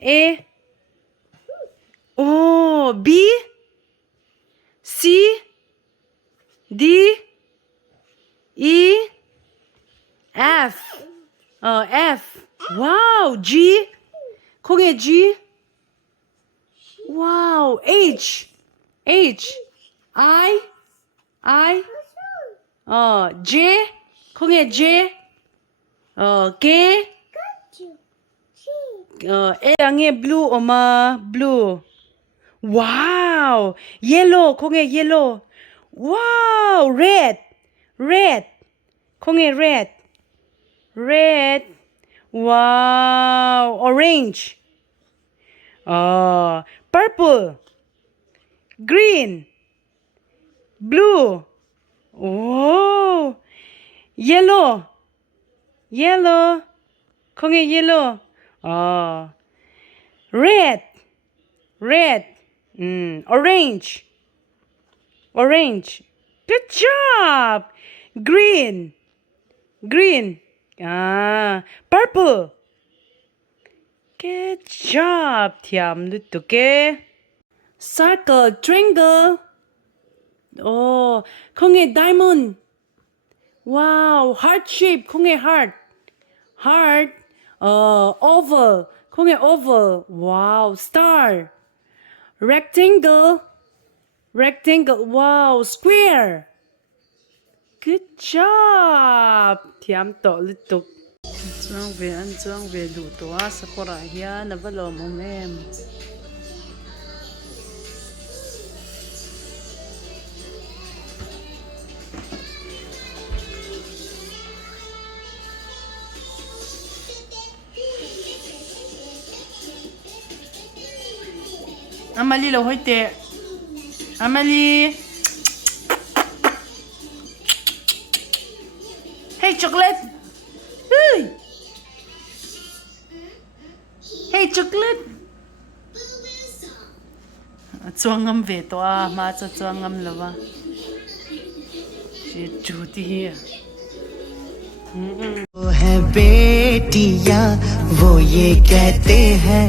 A. Oh, B. C. D. E. F. F. Wow. G. 콩의 G. Wow. H. H. I. I. J. 콩의 J. K. L양의 blue 엄마 blue. Wow. Yellow 콩의 yellow. Wow. Red. Red. 콩의 red. Red. Wow. Orange. Purple. Green. Blue. Oh. Yellow. Yellow. 콩의 yellow. Red. Red. Orange. Orange. Good job. Green. Green. Purple. Good job. thiam 누뜨게. Circle. Triangle. 콩의 diamond. Wow. Heart shape. 콩의 heart. Heart. Oval. 콩의 oval. Wow. Star. Rectangle. Rectangle. Wow. Square. Good job. thiam to lutuk. Chuang về đủ toa sakura hian na valo mom em. Amalie lo hoite. Amalie. Hey chocolate. Hey. Hey chocolate. Chuangam về toa ma cho chuangam lova. She chuti hi. वो है बेटियां वो ये कहते हैं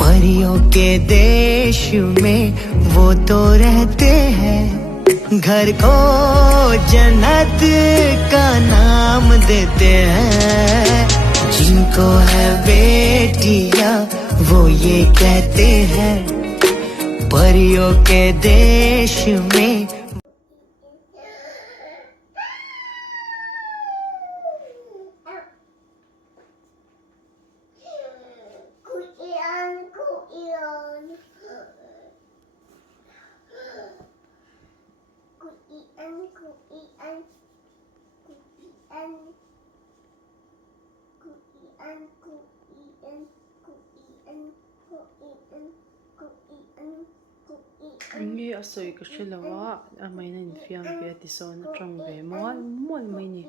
परियों के देश में वो तो रहते हैं घर को जन्नत का नाम देते हैं जिनको है बेटियां वो ये कहते हैं परियों के देश में Ngi asoi ka shelawa amai na thiam ve ti so na trong ve mon mai ni.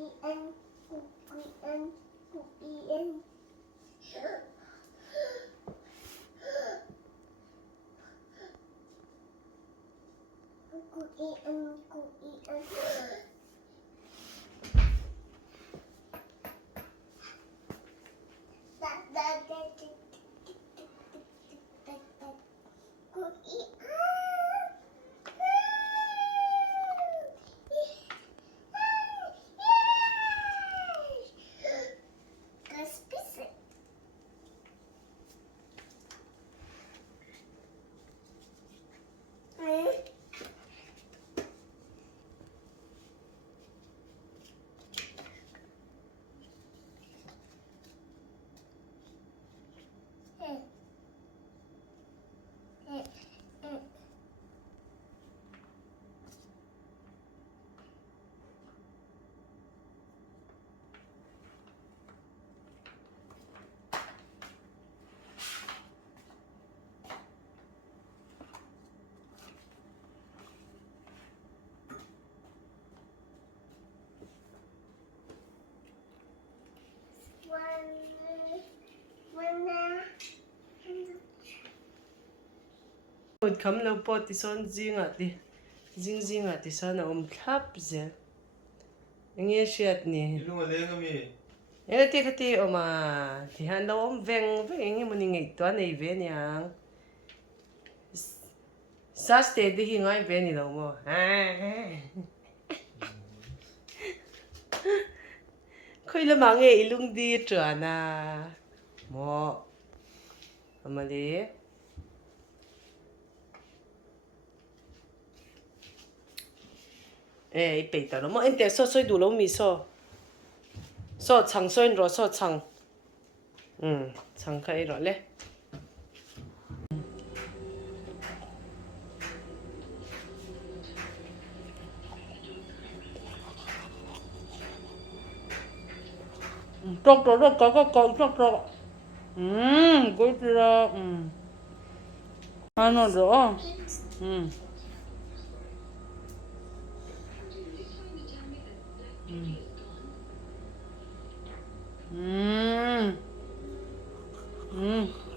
Ôi khám lâu po thì son zing ti son tháp zel nghe shit nè 이런 거 내가 미 Ela ti oma ti han lo om veng ngi muni ngai to nei ve niang. Sa ste di hi ngai ve ni lo mo. Khoi la mang e ilung di tra na. Mo. Amali. I pe ta lo mo en te so soi du lo mi so. So chang so en ro so chang. Chang khai ro le. Trọc trọc. Good job. Ano do?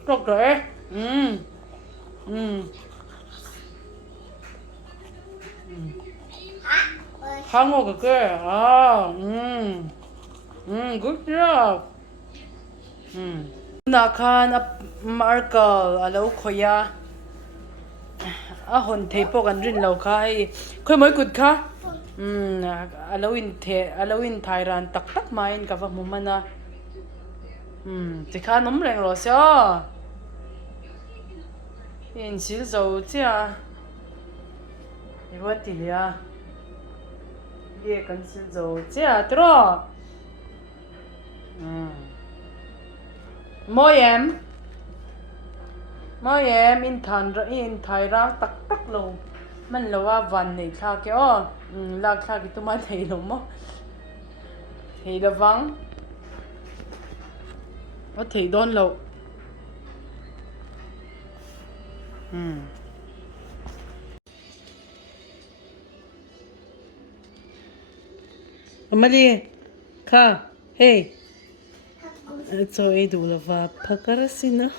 Trọc rễ. Hango cái kia. Good job. Na khan markal alo khoya. Hon thei po kan rin lo khai. Khoi moi kut kha. Alo in Thailand tak main ka va mumana. Ti kha nom reng lo syo. In sil zo chia. I wa ti lia. Ye kan sil zo chia tro. Moyem in Thailand tak lo. Man lo wa van nei kha ke o. La kha ki tuma thei lo mo. Thei da wang. Wa thei don lo. Amali kha hey. So I do la va pakarasina.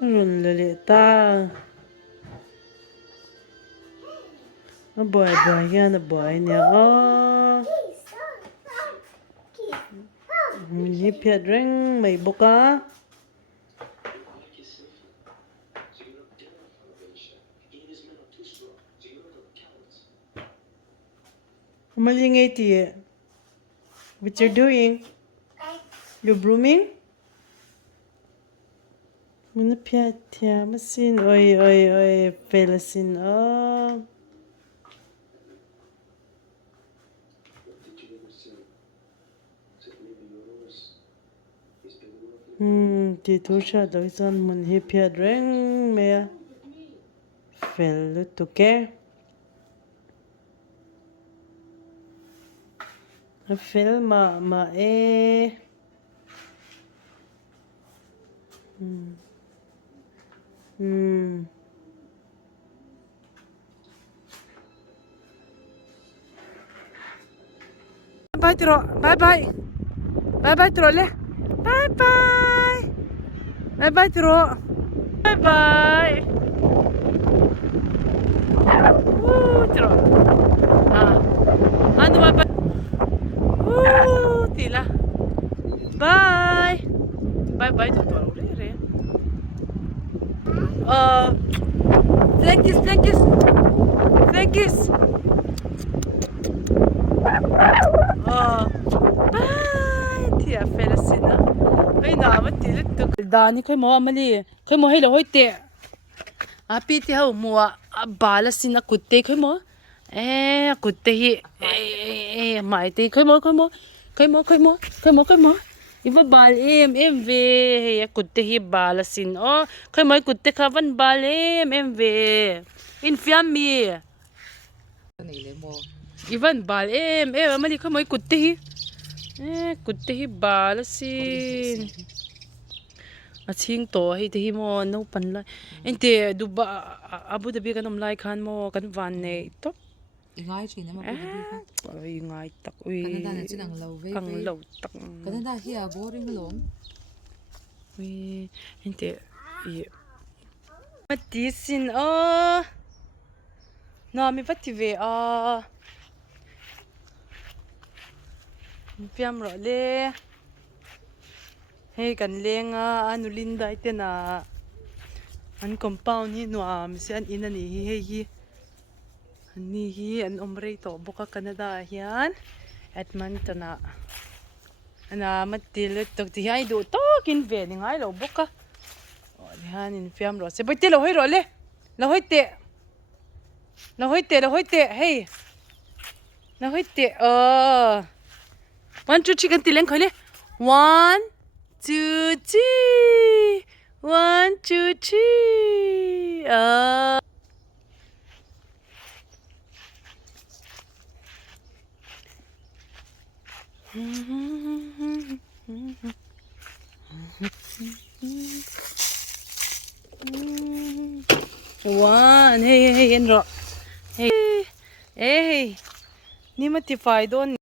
Run le ta. A boy yan a boy niya oh. Ni piat ring may buka. Malingay tiye. What you're doing? You're brooming? Mana piat thiam masin oi pelasin oh. Ti tu sha doi san mun hi piat reng me fel tu ke fel ma e Bye tro bye tro le bye tro bye tro anu bye tila bye to re Flankis bye tia felasina ai na ma tilit to dani khoi mo amali khoi mo helo hoite api ti hau muwa balasina kutte khoi mo kutte hi mai te khoi mo iba bal em ve he kutte hi balasin khoi mo kutte khavan bal em ve in fiam mi Ivan bal amali khoi mo kutte hi balasin aching to hi te hi mo no pan lai ente duba Abu Dhabi kanom lai khan mo kan van nei to Ingai china ma oi ngai tak oi Canada na chinang lo ve kang lo tak Canada hi a boring long oi ente matisin no mi pati ve เฟียมรอเล่ให้กันเลงอันนุลินได้เตนะอันคอมเปานี่หนัวมิเสียนอินอันนี้เฮ้ยอันนี้อันอมเรย์ต่อบุกแคนาดาเฮียนแอดมันตนะอันน่ะมันติลตกที่ให้ดูโตกินเวนิงไงเราบุกอะนี่ฮะนี่เฟียมรอเสไปเตะเราให้รอเลยเราให้เตะเราให้เตะเฮ้ยเราให้เตะone two three กันตีเล่นเขาเลย one two three one two three one hey เห็นหรอเฮ้ยนี่มันติดไฟโดน